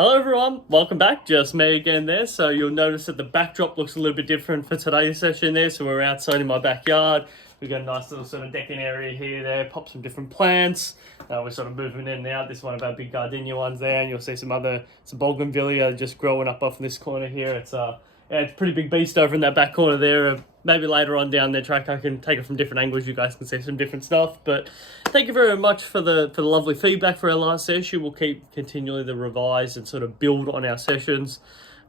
Hello everyone, welcome back, just me again there. So you'll notice that the backdrop looks a little bit different for today's session there. So we're outside in my backyard. We've got a nice little sort of decking area here there, pop some different plants. We're sort of moving in and out. This one of our big gardenia ones there, and you'll see some bougainvillea just growing up off this corner here. It's a pretty big beast over in that back corner there. Maybe later on down the track I can take it from different angles. You guys can see some different stuff. But thank you very much for the lovely feedback for our last session. We'll keep continually to revise and sort of build on our sessions.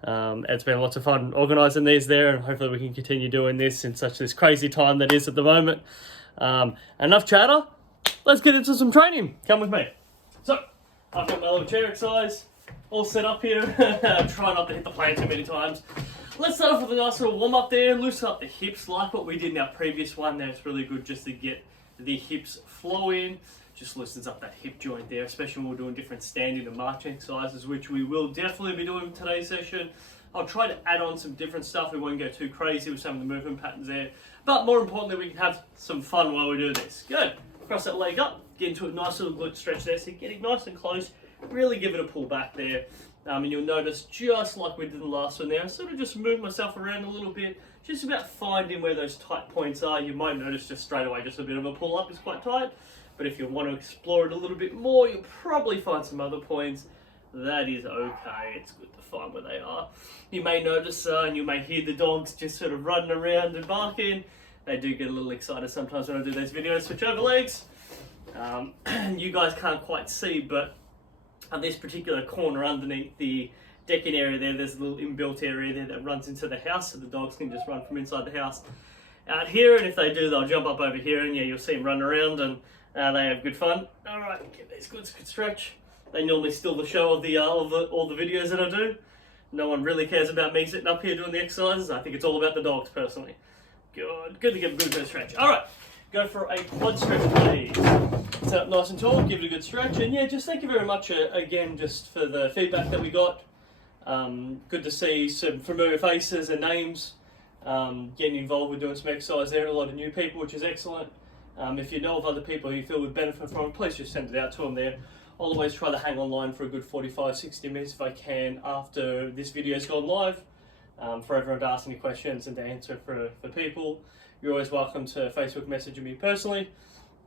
It's been lots of fun organising these there, and hopefully we can continue doing this in such this crazy time that is at the moment. Enough chatter. Let's get into some training. Come with me. So I've got my little chair exercise all set up here. Try not to hit the plane too many times. Let's start off with a nice little warm up there. Loosen up the hips like what we did in our previous one. That's really good just to get the hips flowing. Just loosens up that hip joint there, especially when we're doing different standing and marching exercises, which we will definitely be doing in today's session. I'll try to add on some different stuff. We won't go too crazy with some of the movement patterns there. But more importantly, we can have some fun while we do this. Good. Cross that leg up. Get into a nice little glute stretch there. So getting nice and close. Really give it a pull back there. And you'll notice, just like we did in the last one there, I sort of just move myself around a little bit, just about finding where those tight points are. You might notice just straight away, just a bit of a pull up is quite tight. But if you want to explore it a little bit more, you'll probably find some other points. That is okay. It's good to find where they are. You may notice, and you may hear the dogs just sort of running around and barking. They do get a little excited sometimes when I do these videos. Switch over legs. You guys can't quite see, but on this particular corner underneath the decking area there's a little inbuilt area there that runs into the house, so the dogs can just run from inside the house out here, and if they do, they'll jump up over here, and yeah, you'll see them run around, and they have good fun. All right, get these good stretch. They normally steal the show of all the videos that I do. No one really cares about me sitting up here doing the exercises. I think it's all about the dogs personally. Good to get a good stretch. All right. Go for a quad stretch, please. Sit up nice and tall, give it a good stretch, and yeah, just thank you very much again just for the feedback that we got. Good to see some familiar faces and names getting involved with doing some exercise there, and a lot of new people, which is excellent. If you know of other people who you feel would benefit from it, please just send it out to them there. I'll always try to hang online for a good 45-60 minutes if I can after this video's gone live, for everyone to ask any questions and to answer for people. You're always welcome to Facebook message me personally.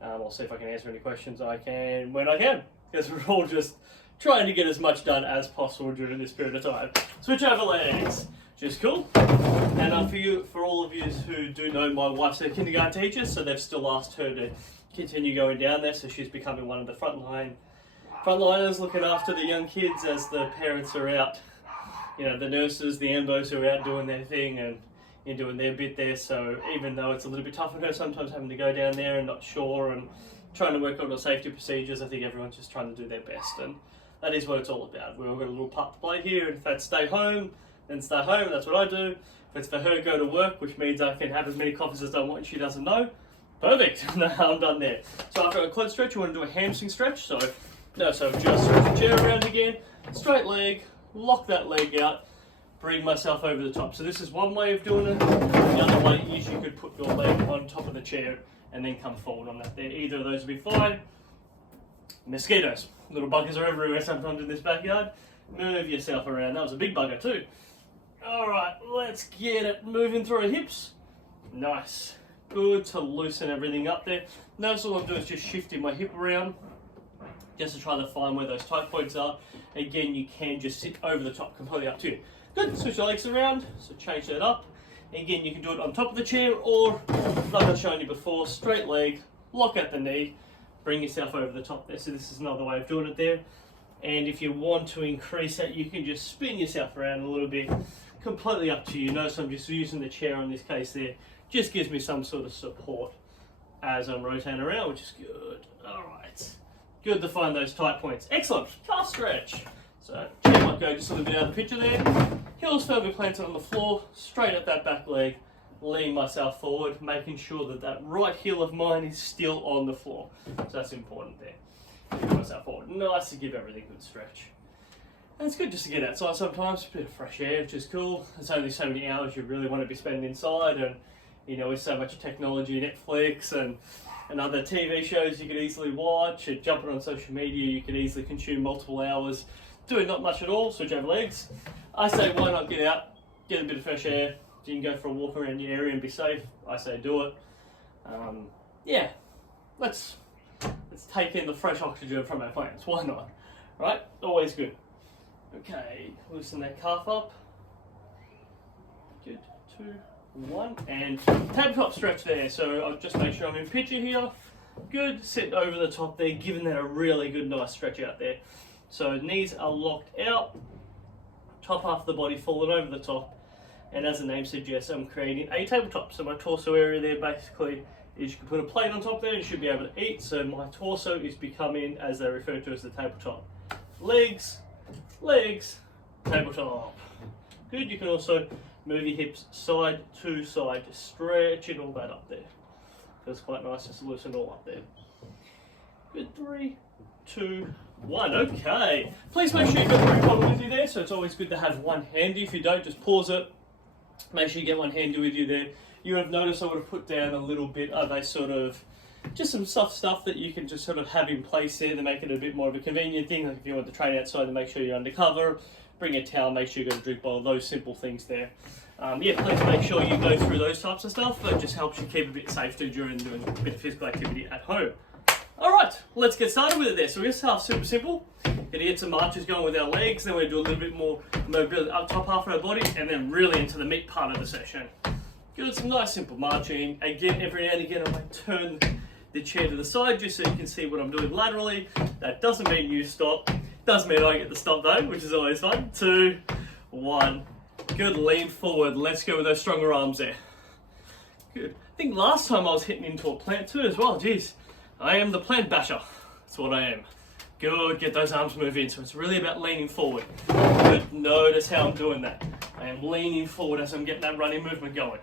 I'll see if I can answer any questions I can when I can, because we're all just trying to get as much done as possible during this period of time. Switch over legs, which is cool. And for all of you who do know, my wife's a kindergarten teacher, so they've still asked her to continue going down there, so she's becoming one of the frontliners looking after the young kids as the parents are out. You know, the nurses, the ambos are out doing their thing and doing their bit there, so even though it's a little bit tough on her sometimes having to go down there and not sure and trying to work on the safety procedures, I think everyone's just trying to do their best, and that is what it's all about. We've all got a little part to play here, and if that's stay home, then stay home, that's what I do. If it's for her to go to work, which means I can have as many coffees as I want and she doesn't know, perfect. No, I'm done there. So after a quad stretch, you want to do a hamstring stretch, so just stretch the chair around again, straight leg, lock that leg out, bring myself over the top. So this is one way of doing it. The other way is you could put your leg on top of the chair and then come forward on that there. Either of those would be fine. Mosquitoes. Little buggers are everywhere sometimes in this backyard. Move yourself around. That was a big bugger too. Alright, let's get it moving through our hips. Nice. Good to loosen everything up there. Notice all I'm doing is just shifting my hip around just to try to find where those tight points are. Again, you can just sit over the top, completely up to you. Good, switch your legs around, so change that up. Again, you can do it on top of the chair, or, like I've shown you before, straight leg, lock at the knee, bring yourself over the top there. So this is another way of doing it there. And if you want to increase that, you can just spin yourself around a little bit, completely up to you. Notice I'm just using the chair in this case there, just gives me some sort of support as I'm rotating around, which is good. All right, good to find those tight points. Excellent, calf stretch. So chair might go just a little bit out of the picture there. Heels firmly planted on the floor, straight at that back leg. Lean myself forward, making sure that that right heel of mine is still on the floor. So that's important there. Lean myself forward. Nice to give everything a good stretch. And it's good just to get outside sometimes, a bit of fresh air, which is cool. There's only so many hours you really want to be spending inside, and you know, with so much technology, Netflix and other TV shows you could easily watch, and jumping on social media, you could easily consume multiple hours doing not much at all, switch over legs. I say why not get out, get a bit of fresh air, so you can go for a walk around your area and be safe. I say do it. Yeah, let's take in the fresh oxygen from our plants, why not? Right, always good. Okay, loosen that calf up. Good, 2, 1, and tabletop stretch there. So I'll just make sure I'm in picture here. Good, sit over the top there, giving that a really good nice stretch out there. So knees are locked out, top half of the body falling over the top, and as the name suggests, I'm creating a tabletop. So my torso area there basically is you can put a plate on top there and you should be able to eat. So my torso is becoming, as they refer to as the tabletop. Legs, legs, tabletop. Good, you can also move your hips side to side, just stretching all that up there. Feels quite nice, just loosen all up there. Good, 3, 2, 1, okay. Please make sure you've got your bottle with you there, so it's always good to have one handy. If you don't, just pause it. Make sure you get one handy with you there. You would have noticed I would have put down a little bit of a sort of, just some soft stuff that you can just sort of have in place there to make it a bit more of a convenient thing. Like if you want to train outside, to make sure you're undercover, bring a towel, make sure you've got a drink bottle, those simple things there. Yeah, please make sure you go through those types of stuff. That just helps you keep a bit safer during doing a bit of physical activity at home. Alright, let's get started with it there. So we're going to start super simple. Gonna get some marches going with our legs, then we're going to do a little bit more mobility up top half of our body, and then really into the meat part of the session. Good, some nice simple marching. Again, every now and again I might turn the chair to the side just so you can see what I'm doing laterally. That doesn't mean you stop. Does mean I get to stop though, which is always fun. 2, 1. Good, lean forward. Let's go with those stronger arms there. Good. I think last time I was hitting into a plant too as well. Jeez, I am the plant basher. That's what I am. Good, get those arms moving. So it's really about leaning forward. Good, notice how I'm doing that. I am leaning forward as I'm getting that running movement going.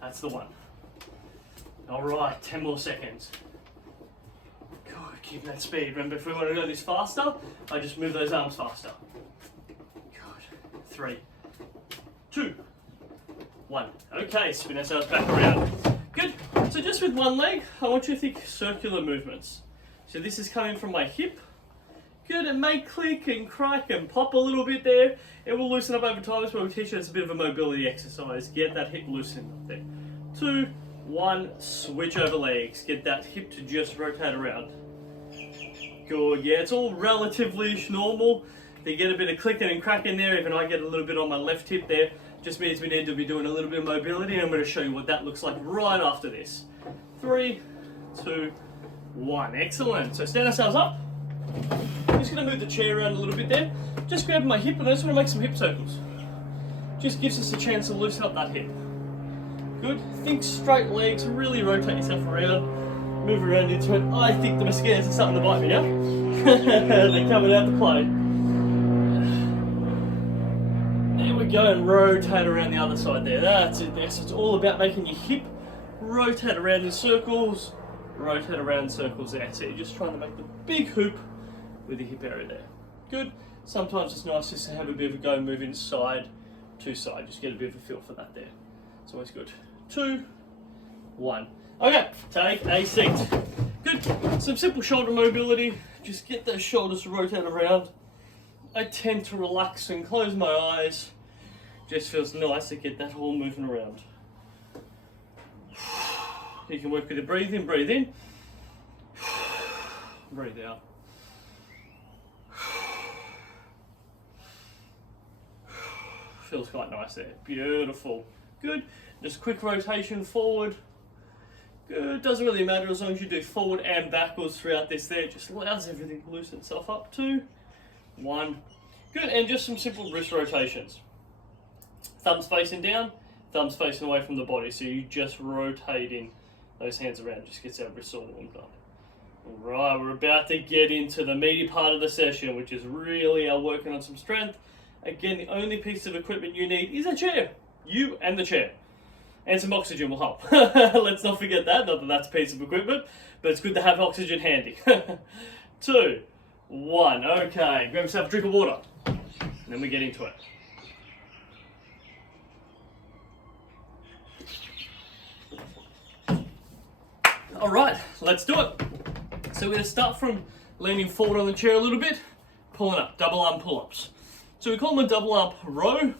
That's the one. All right, 10 more seconds. Good, keep that speed. Remember, if we want to go this faster, I just move those arms faster. Good, 3, 2, 1. Okay, spin ourselves back around. Good, so just with one leg, I want you to think circular movements. So this is coming from my hip. Good, it may click and crack and pop a little bit there. It will loosen up over time, so we'll teach you it's a bit of a mobility exercise. Get that hip loosened up there. 2, 1, switch over legs. Get that hip to just rotate around. Good, yeah, it's all relatively normal. If you get a bit of clicking and cracking there, even I get a little bit on my left hip there, just means we need to be doing a little bit of mobility, and I'm going to show you what that looks like right after this. 3, 2, 1, excellent. So stand ourselves up. I'm just going to move the chair around a little bit there. Just grab my hip and I just want to make some hip circles. Just gives us a chance to loosen up that hip. Good. Think straight legs, really rotate yourself around. Move around into it. I think the mosquitoes are starting to bite me, yeah? They're coming out to play. There we go, and rotate around the other side there. That's it there. So it's all about making your hip rotate around in circles. Rotate around in circles there. So you're just trying to make the big hoop with the hip area there. Good. Sometimes it's nice just to have a bit of a go moving side to side. Just get a bit of a feel for that there. It's always good. 2, 1. Okay, take a seat. Good. Some simple shoulder mobility. Just get those shoulders to rotate around. I tend to relax and close my eyes. Just feels nice to get that all moving around. You can work with your breathe in, breathe in. Breathe out. Feels quite nice there. Beautiful. Good. Just quick rotation forward. Good. Doesn't really matter as long as you do forward and backwards throughout this there. It just allows everything to loosen itself up. 2, 1. Good. And just some simple wrist rotations. Thumbs facing down, thumbs facing away from the body. So you just rotating those hands around. Just gets our wrists all warmed up. Alright, we're about to get into the meaty part of the session, which is really our working on some strength. Again, the only piece of equipment you need is a chair. You and the chair. And some oxygen will help. Let's not forget that. Not that that's a piece of equipment, but it's good to have oxygen handy. 2, 1. Okay, grab yourself a drink of water. And then we get into it. Alright, let's do it. So we're going to start from leaning forward on the chair a little bit, pulling up, double arm pull-ups. So we call them a double arm row.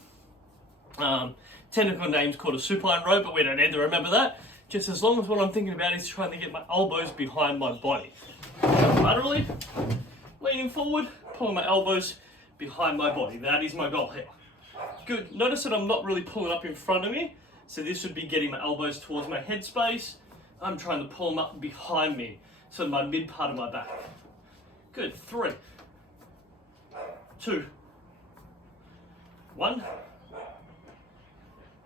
Technical name's called a supine row, but we don't need to remember that. Just as long as what I'm thinking about is trying to get my elbows behind my body. Laterally, leaning forward, pulling my elbows behind my body. That is my goal here. Good. Notice that I'm not really pulling up in front of me. So this would be getting my elbows towards my head space. I'm trying to pull them up behind me, so my mid part of my back. Good. 3, 2, 1.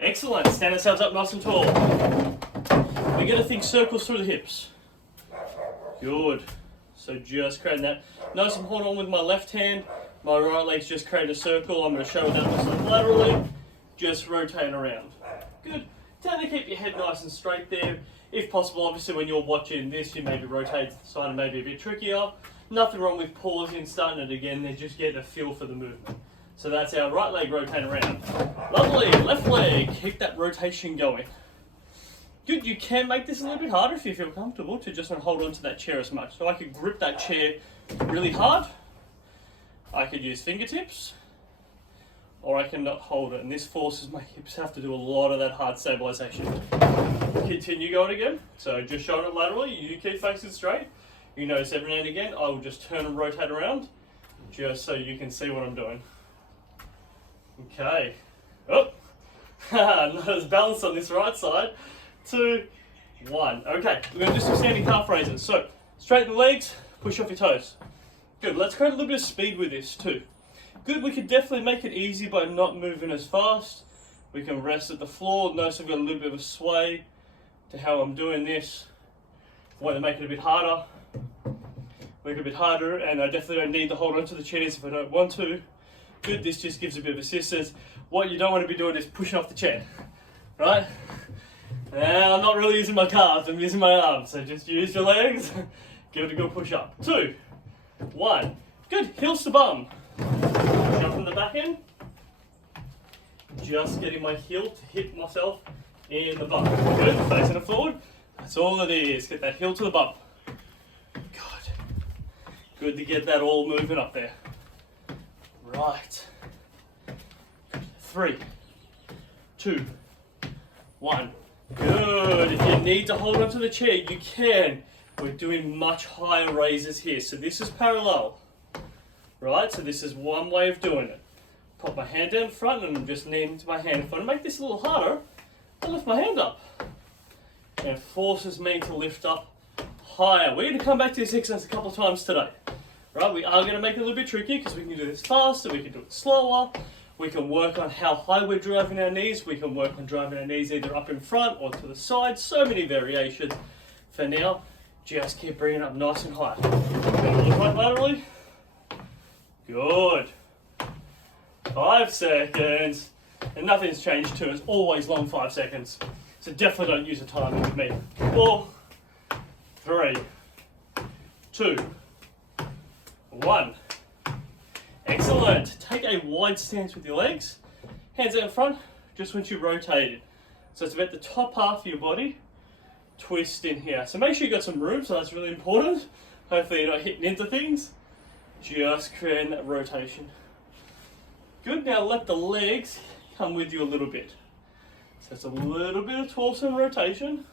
Excellent. Stand ourselves up nice and tall. We're going to think circles through the hips. Good. So just creating that. Notice I'm holding on with my left hand. My right leg's just creating a circle. I'm going to show that myself laterally. Just rotate around. Good. Try to keep your head nice and straight there. If possible, obviously when you're watching this, you maybe rotate to the side and maybe a bit trickier. Nothing wrong with pausing, starting it again. They're just getting a feel for the movement. So that's our right leg rotating around. Lovely. Left leg. Keep that rotation going. Good. You can make this a little bit harder if you feel comfortable to just not hold on to that chair as much. So I could grip that chair really hard. I could use fingertips. Or I can not hold it. And this forces my hips have to do a lot of that hard stabilization. Continue going again. So just showing it laterally. You keep facing straight. You notice every now and again, I will just turn and rotate around. Just so you can see what I'm doing. Okay. Oh, not as balanced on this right side. 2, 1. Okay, we're going to do some standing calf raises. So, straighten the legs, push off your toes. Good, let's create a little bit of speed with this too. Good, we could definitely make it easy by not moving as fast. We can rest at the floor. Notice I've got a little bit of a sway to how I'm doing this. I want to make it a bit harder. Make it a bit harder, and I definitely don't need to hold onto the chairs if I don't want to. Good, this just gives a bit of assistance. What you don't want to be doing is pushing off the chair, right? Now, I'm not really using my calves, I'm using my arms, so just use your legs, give it a good push up. 2, 1, good, heels to bum. Push up from the back end, just getting my heel to hit myself in the bum. Good, facing it forward, that's all it is, get that heel to the bum. Good, good to get that all moving up there. Right. 3, 2, 1. Good. If you need to hold onto the chair, you can. We're doing much higher raises here. So this is parallel. Right? So this is one way of doing it. Put my hand down front and I'm just kneeling to my hand. If I want to make this a little harder, I lift my hand up. And it forces me to lift up higher. We're going to come back to this exercise a couple of times today. Right, we are going to make it a little bit tricky because we can do this faster, we can do it slower, we can work on how high we're driving our knees, we can work on driving our knees either up in front or to the side, so many variations. For now, just keep bringing it up nice and high. Look right laterally. Good. 5 seconds. And nothing's changed too, it's always long 5 seconds. So definitely don't use a timer with me. 4, 3, 2, 1. Excellent. Take a wide stance with your legs. Hands out in front, just once you rotate it. So it's about the top half of your body. Twist in here. So make sure you've got some room, so that's really important. Hopefully you're not hitting into things. Just creating that rotation. Good, now let the legs come with you a little bit. So it's a little bit of torso rotation.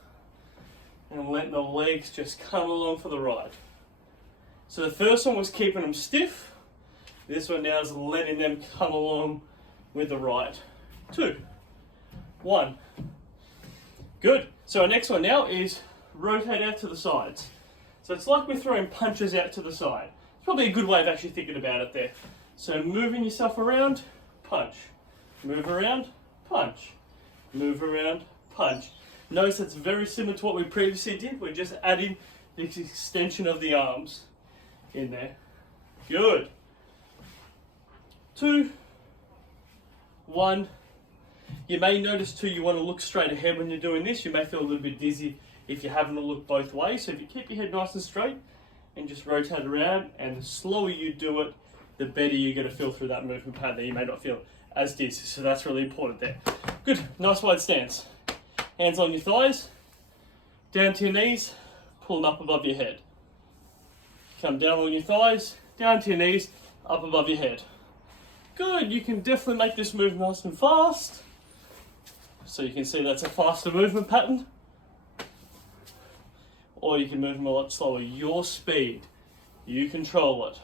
And letting the legs just come along for the ride. So the first one was keeping them stiff. This one now is letting them come along with the ride. 2, 1. Good. So our next one now is rotate out to the sides. So it's like we're throwing punches out to the side. It's probably a good way of actually thinking about it there. So moving yourself around, punch. Move around, punch. Move around, punch. Notice it's very similar to what we previously did. We're just adding the extension of the arms in there. Good. 2, 1. You may notice too you want to look straight ahead when you're doing this. You may feel a little bit dizzy if you're having to look both ways. So if you keep your head nice and straight and just rotate around, and the slower you do it, the better you're going to feel through that movement pattern there. You may not feel as dizzy, so that's really important there. Good. Nice wide stance. Hands on your thighs, down to your knees, pull them up above your head. Come down on your thighs, down to your knees, up above your head. Good, you can definitely make this move nice and fast. So you can see that's a faster movement pattern. Or you can move them a lot slower. Your speed. You control it.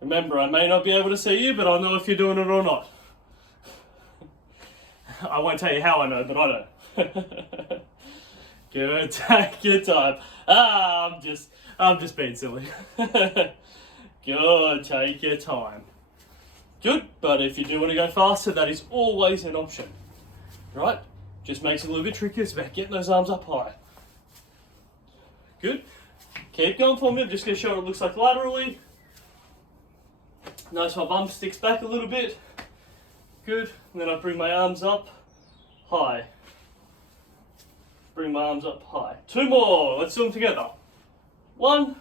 Remember, I may not be able to see you, but I'll know if you're doing it or not. I won't tell you how I know, but I know. Good, take your time. I'm just being silly. Good, take your time. Good, but if you do want to go faster, that is always an option. Right? Just makes it a little bit trickier. It's about getting those arms up high. Good. Keep going for me. I'm just going to show what it looks like laterally. Notice my bum sticks back a little bit. Good. And then I bring my arms up high. Bring my arms up high. 2 more. Let's do them together. 1.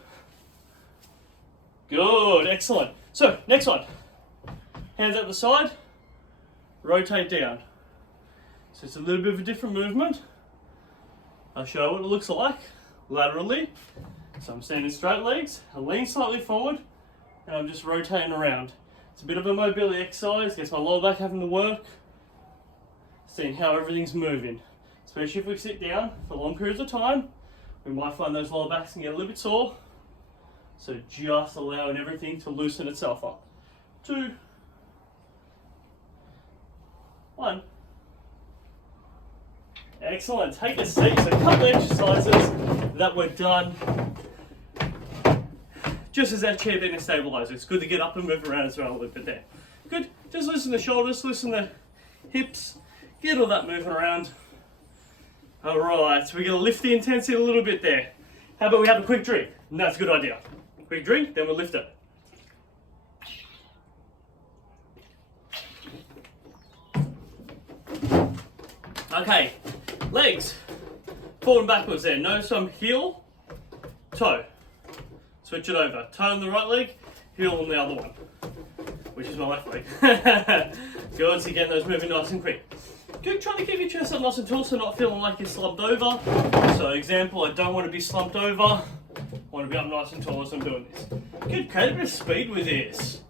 Good. Excellent. So, next one. Hands at the side. Rotate down. So it's a little bit of a different movement. I'll show what it looks like laterally. So I'm standing straight legs, I lean slightly forward, and I'm just rotating around. It's a bit of a mobility exercise, gets my lower back having to work, seeing how everything's moving. Especially if we sit down for long periods of time, we might find those lower backs can get a little bit sore. So just allowing everything to loosen itself up. 2, 1. Excellent. Take a seat. So a couple of exercises that were done just as that chair being a stabilizer. It's good to get up and move around as well a little bit there. Good. Just loosen the shoulders, loosen the hips, get all that moving around. All right, so we're going to lift the intensity a little bit there. How about we have a quick drink? And that's a good idea. Quick drink, then we'll lift it. Okay, legs forward and backwards there. Notice I'm heel, toe. Switch it over. Toe on the right leg, heel on the other one, which is my left leg. Good, so again, those moving nice and quick. Good, trying to keep your chest up nice and tall so not feeling like you're slumped over. So example, I don't want to be slumped over. I want to be up nice and tall as I'm doing this. Good, create a bit of speed with this.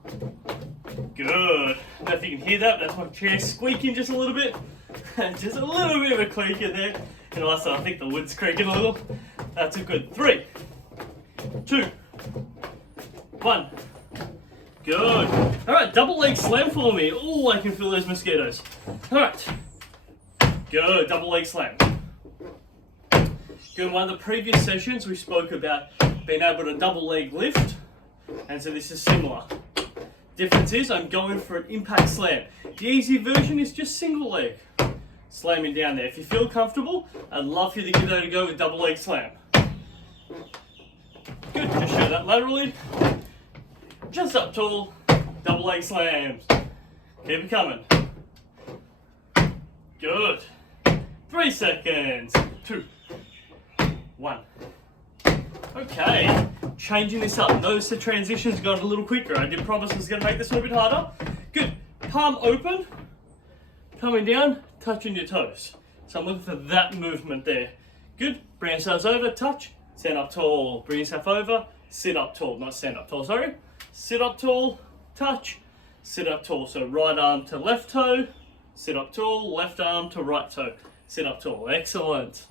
Good. I don't know if you can hear that, but that's my chair squeaking just a little bit. Just a little bit of a creak in there. And also, I think the wood's creaking a little. That's a good 3, 2, 1. Good. Alright, double leg slam for me. Oh, I can feel those mosquitoes. Alright. Good, double leg slam. Good, in one of the previous sessions we spoke about being able to double leg lift. And so this is similar. Difference is I'm going for an impact slam. The easy version is just single leg. Slamming down there. If you feel comfortable, I'd love for you to give that a go with double leg slam. Good, just show that laterally. Just up tall, double leg slams. Keep it coming. Good. 3 seconds. 2, 1. Okay, changing this up. Notice the transitions got a little quicker. I did promise I was going to make this a little bit harder. Good. Palm open, coming down, touching your toes. So I'm looking for that movement there. Good. Bring yourselves over, touch, stand up tall. Bring yourself over, sit up tall. Not stand up tall, sorry. Sit up tall, touch, sit up tall. So right arm to left toe, sit up tall, left arm to right toe, sit up tall. Excellent.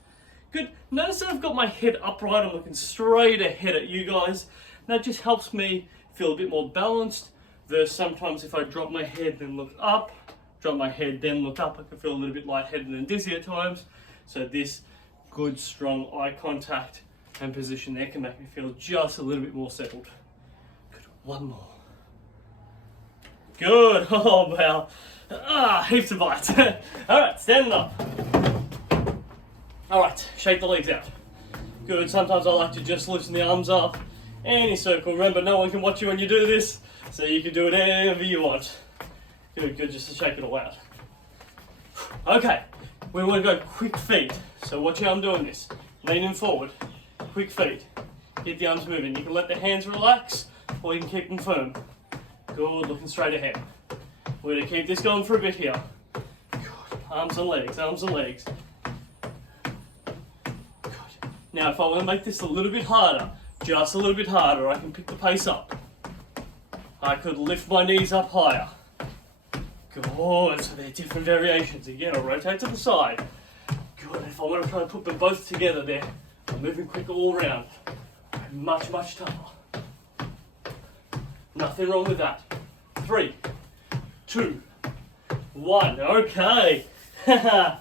Good. Notice that I've got my head upright. I'm looking straight ahead at you guys. That just helps me feel a bit more balanced. Versus sometimes if I drop my head then look up, drop my head then look up, I can feel a little bit lightheaded and dizzy at times. So this good strong eye contact and position there can make me feel just a little bit more settled. Good. 1 more. Good. Oh wow. Heaps of bites. Alright, standing up. Alright, shake the legs out. Good, sometimes I like to just loosen the arms up. Any circle. Remember, no one can watch you when you do this, so you can do it whenever you want. Good, just to shake it all out. Okay, we want to go quick feet. So watch how I'm doing this. Leaning forward, quick feet. Get the arms moving. You can let the hands relax, or you can keep them firm. Good, looking straight ahead. We're going to keep this going for a bit here. Good, arms and legs, arms and legs. Now, if I want to make this a little bit harder, just a little bit harder, I can pick the pace up. I could lift my knees up higher. Good, so they're different variations. Again, I'll rotate to the side. Good, if I want to try and put them both together there, I'm moving quicker all around. Much, much tougher. Nothing wrong with that. 3, 2, 1. Okay. They're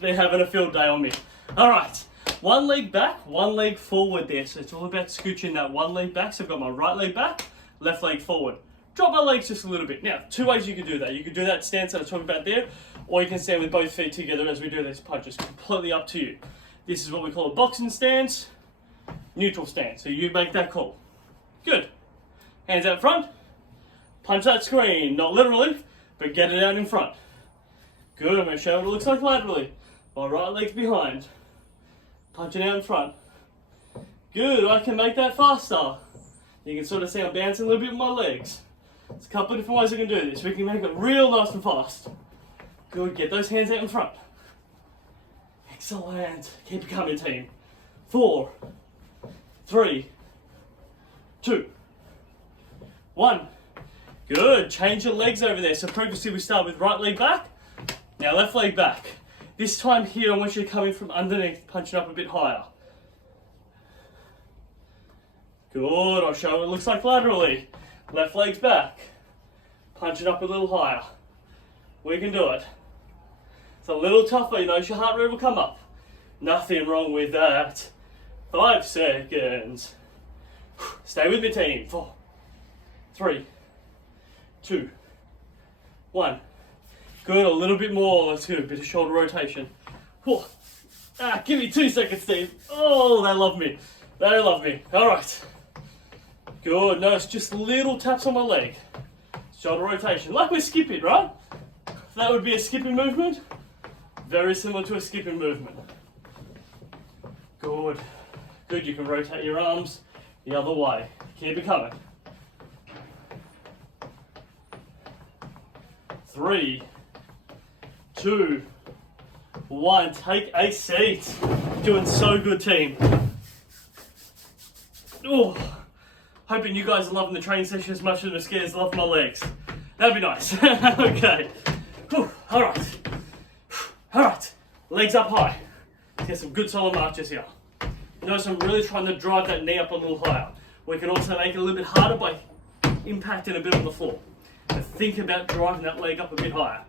having a field day on me. All right. One leg back, one leg forward there. So it's all about scooching that one leg back. So I've got my right leg back, left leg forward. Drop my legs just a little bit. Now, 2 ways you can do that. You can do that stance that I talked about there, or you can stand with both feet together as we do this punch. It's completely up to you. This is what we call a boxing stance, neutral stance. So you make that call. Good. Hands out front. Punch that screen. Not literally, but get it out in front. Good. I'm going to show what it looks like laterally. My right leg's behind. Punch it out in front. Good. I can make that faster. You can sort of see I'm bouncing a little bit with my legs. There's a couple of different ways I can do this. We can make it real nice and fast. Good, get those hands out in front. Excellent. Keep it coming, team. 4, 3, 2, 1. Good, change your legs over there. So previously we started with right leg back, now left leg back. This time here I want you to come in from underneath, punching up a bit higher. Good, I'll show what it looks like laterally. Left leg's back. Punch it up a little higher. We can do it. It's a little tougher, you know, your heart rate will come up. Nothing wrong with that. 5 seconds. Stay with me, team. 4, 3, 2, 1. Good, a little bit more. Let's do a bit of shoulder rotation. Give me 2 seconds, Steve. Oh, they love me. They love me. All right. Good, no, it's just little taps on my leg. Shoulder rotation, like we're skipping, right? That would be a skipping movement. Very similar to a skipping movement. Good, good, you can rotate your arms the other way. Keep it coming. 3, 2, 1, take a seat. Doing so good, team. Oh. Hoping you guys are loving the training session as much as the skiers love my legs. That'd be nice. Okay. All right. All right. Legs up high. Let's get some good solid marches here. Notice I'm really trying to drive that knee up a little higher. We can also make it a little bit harder by impacting a bit on the floor. But think about driving that leg up a bit higher.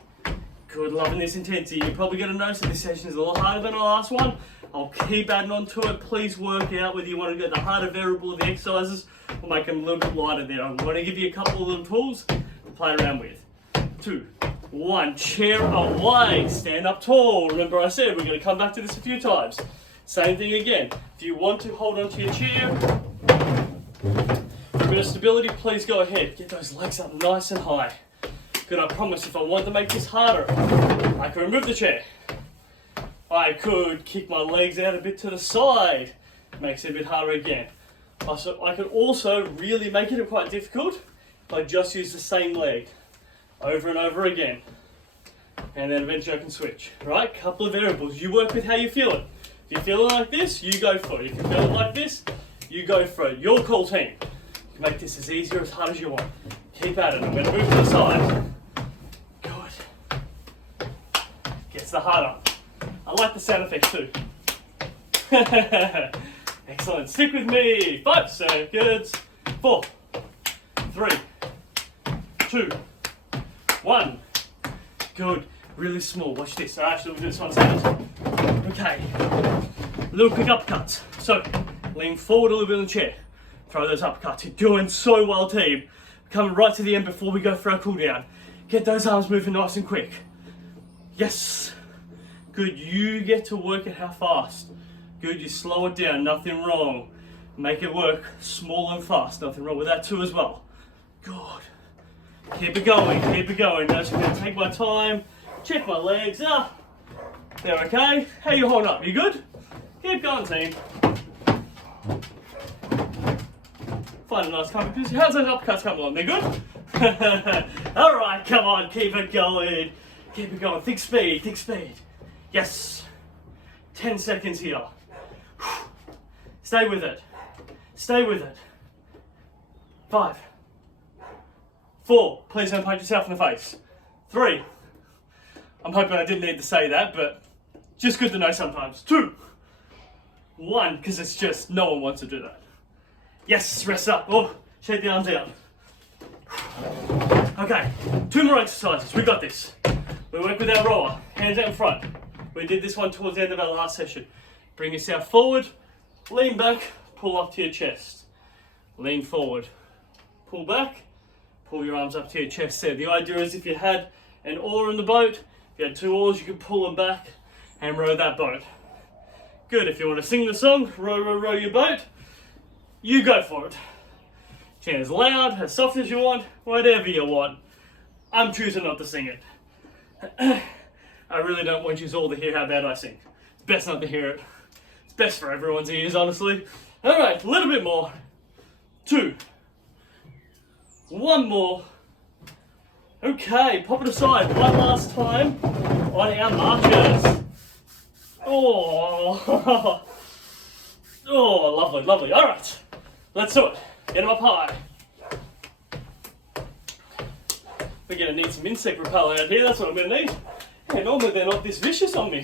Good, loving this intensity. You're probably going to notice that this session is a little harder than the last one. I'll keep adding on to it. Please work out whether you want to get the harder variable of the exercises or make them a little bit lighter there. I'm going to give you a couple of little tools to play around with. 2, 1, chair away, stand up tall. Remember I said we're going to come back to this a few times. Same thing again. If you want to hold onto your chair, for a bit of stability, please go ahead. Get those legs up nice and high. Good, I promise if I want to make this harder, I can remove the chair. I could kick my legs out a bit to the side. Makes it a bit harder again. I could also really make it quite difficult if I just use the same leg over and over again. And then eventually I can switch. Right, couple of variables. You work with how you feel it. If you feel it like this, you go for it. If you feel it like this, you go for it. Your call, team. You can make this as easy or as hard as you want. Keep at it. I'm going to move to the side. Good. Gets the harder. I like the sound effects too. Excellent. Stick with me. 5 seconds. 4, 3, 2, 1. Good. Really small. Watch this. Actually, we'll do this one second. Okay. Little quick uppercuts. So, lean forward a little bit in the chair. Throw those uppercuts. You're doing so well, team. Coming right to the end before we go for our cool down. Get those arms moving nice and quick. Yes. Good. You get to work at how fast. Good. You slow it down. Nothing wrong. Make it work small and fast. Nothing wrong with that too as well. Good. Keep it going. Keep it going. Now I'm going to take my time. Check my legs up. They're okay. How you holding up? You good? Keep going, team. Find a nice comfy position. How's those uppercuts coming along? They're good? All right, come on. Keep it going. Keep it going. Think speed. Think speed. Yes. 10 seconds here. Stay with it. Stay with it. 5, 4, please don't punch yourself in the face. 3, I'm hoping I didn't need to say that, but just good to know sometimes. 2, 1, because it's just no one wants to do that. Yes, rest up. Oh, shake the arms out. Okay, 2 more exercises. We got this. We work with our rower, hands out in front. We did this one towards the end of our last session. Bring yourself forward, lean back, pull up to your chest. Lean forward, pull back, pull your arms up to your chest there. The idea is if you had an oar in the boat, if you had 2 oars, you could pull them back and row that boat. Good, if you want to sing the song, row, row, row your boat, you go for it. Chant as loud, as soft as you want, whatever you want. I'm choosing not to sing it. I really don't want you all to hear how bad I sing. It's best not to hear it. It's best for everyone's ears, honestly. Alright, a little bit more. 2. 1 more. Okay, pop it aside one last time on our marchers. Oh, oh, lovely, lovely. Alright, let's do it. Get them up high. We're going to need some insect repellent out here, that's what I'm going to need. Yeah, normally they're not this vicious on me.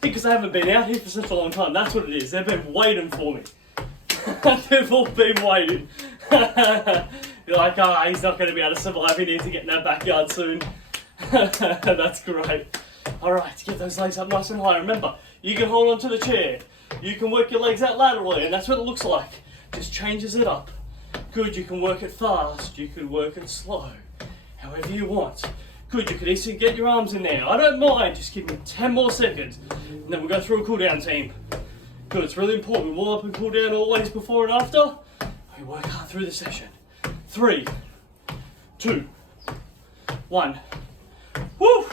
Because I haven't been out here for such a long time, that's what it is. They've been waiting for me. They've all been waiting. You're like, ah, he's not going to be able to survive, he needs to get in that backyard soon. That's great. Alright, get those legs up nice and high. Remember, you can hold onto the chair. You can work your legs out laterally, and that's what it looks like. Just changes it up. Good, you can work it fast, you can work it slow. However you want. Good, you could easily get your arms in there. I don't mind, just give me 10 more seconds. And then we'll go through a cool down, team. Good, it's really important. We warm up and cool down always before and after. We work hard through the session. 3, 2, 1. Woo!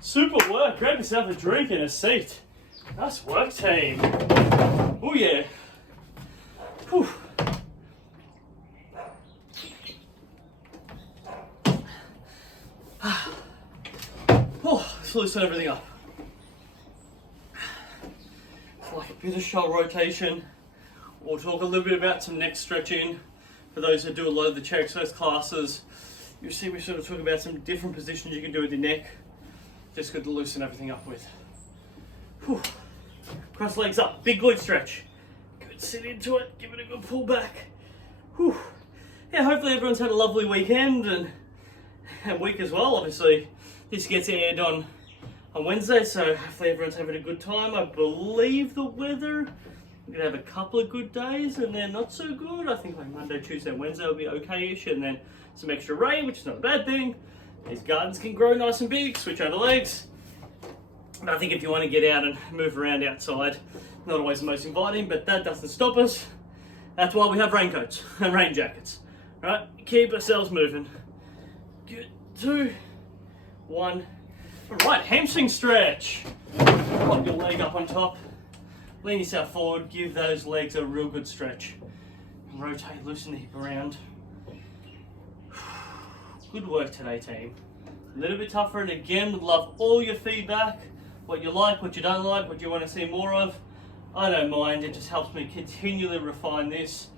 Super work. Grab yourself a drink and a seat. Nice work, team. Oh yeah. Whew. Oh, let's loosen everything up. It's like a bit of shoulder rotation. We'll talk a little bit about some neck stretching. For those who do a lot of the chair exercise classes, you see we sort of talk about some different positions you can do with your neck. Just good to loosen everything up with. Whew. Cross legs up, big glute stretch. Good, sit into it, give it a good pull back. Whew. Yeah, hopefully everyone's had a lovely weekend and week as well. Obviously, this gets aired on Wednesday, so hopefully everyone's having a good time. I believe the weather, we're gonna have a couple of good days and then not so good. I think like Monday, Tuesday, and Wednesday will be okay-ish, and then some extra rain, which is not a bad thing. These gardens can grow nice and big, switch over legs. And I think if you want to get out and move around outside, not always the most inviting, but that doesn't stop us. That's why we have raincoats and rain jackets. Right, keep ourselves moving. Good, 2, 1. All right, hamstring stretch. Pop your leg up on top. Lean yourself forward, give those legs a real good stretch. Rotate, loosen the hip around. Good work today, team. A little bit tougher, and again, would love all your feedback. What you like, what you don't like, what you want to see more of. I don't mind, it just helps me continually refine this.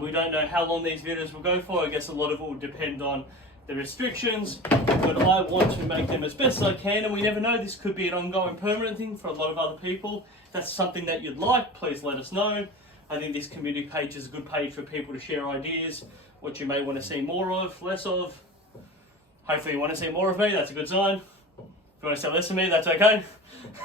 We don't know how long these videos will go for. I guess a lot of it will depend on the restrictions, but I want to make them as best as I can, and we never know, this could be an ongoing permanent thing for a lot of other people. If that's something that you'd like, please let us know. I think this community page is a good page for people to share ideas, what you may want to see more of, less of. Hopefully you want to see more of me, that's a good sign. If you want to see less of me, that's okay.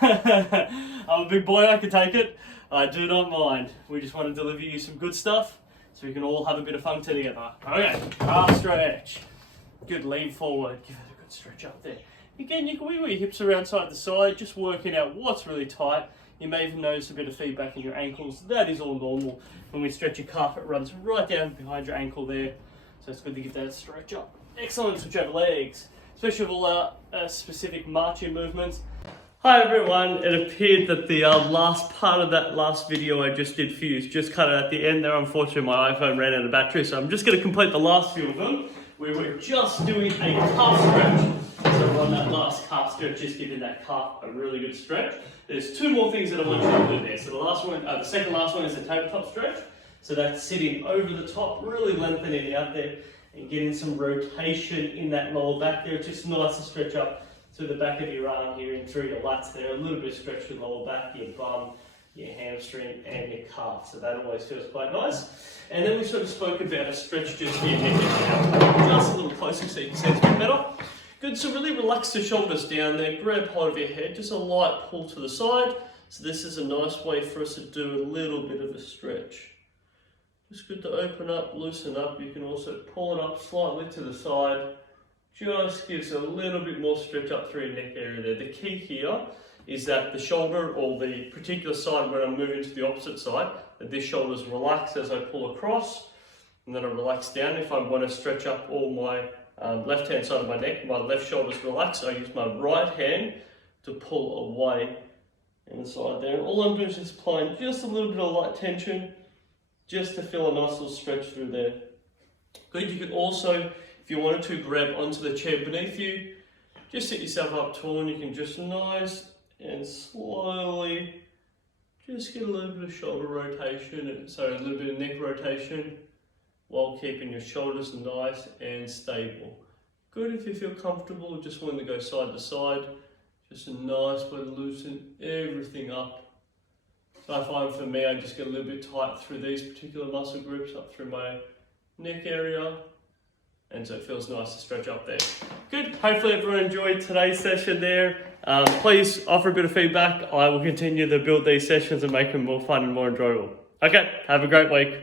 I'm a big boy, I can take it. I do not mind. We just want to deliver you some good stuff so we can all have a bit of fun together. Okay, calf stretch. Good, lean forward, give it a good stretch up there. Again, you can wiggle your hips around side to side, just working out what's really tight. You may even notice a bit of feedback in your ankles. That is all normal. When we stretch your calf, it runs right down behind your ankle there. So it's good to give that a stretch up. Excellent, switch over legs, especially with all our specific marching movements. Hi everyone, it appeared that the last part of that last video I just did for you is just cut it at the end there. Unfortunately, my iPhone ran out of battery, so I'm just going to complete the last few of them. We were just doing a calf stretch. So on that last calf stretch, just giving that calf a really good stretch. There's 2 more things that I want you to do there. So the last one, the second last one is the tabletop stretch. So that's sitting over the top, really lengthening out there. and getting some rotation in that lower back there. It's just nice to stretch up through the back of your arm here and through your lats there. A little bit of stretch through the lower back, your bum, your hamstring and your calf. So that always feels quite nice. And then we sort of spoke about a stretch just here, just a little closer so you can see it's a bit better. Good, so really relax the shoulders down there, grab hold of your head, just a light pull to the side. So this is a nice way for us to do a little bit of a stretch. Just good to open up, loosen up. You can also pull it up slightly to the side. Just gives a little bit more stretch up through your neck area there. The key here is that the shoulder or the particular side when I'm moving to the opposite side, that this shoulder's relaxed as I pull across, and then I relax down. If I want to stretch up all my left hand side of my neck, my left shoulder's relaxed, I use my right hand to pull away in the side there. And all I'm doing is just applying just a little bit of light tension, just to feel a nice little stretch through there. Good, you can also, if you wanted to, grab onto the chair beneath you, just sit yourself up tall and you can just nice and slowly just get a little bit of shoulder rotation, so a little bit of neck rotation, while keeping your shoulders nice and stable. Good if you feel comfortable, just wanting to go side to side, just a nice way to loosen everything up. So I find for me, I just get a little bit tight through these particular muscle groups, up through my neck area, and so it feels nice to stretch up there. Good, hopefully everyone enjoyed today's session there. Please offer a bit of feedback. I will continue to build these sessions and make them more fun and more enjoyable. Okay, have a great week.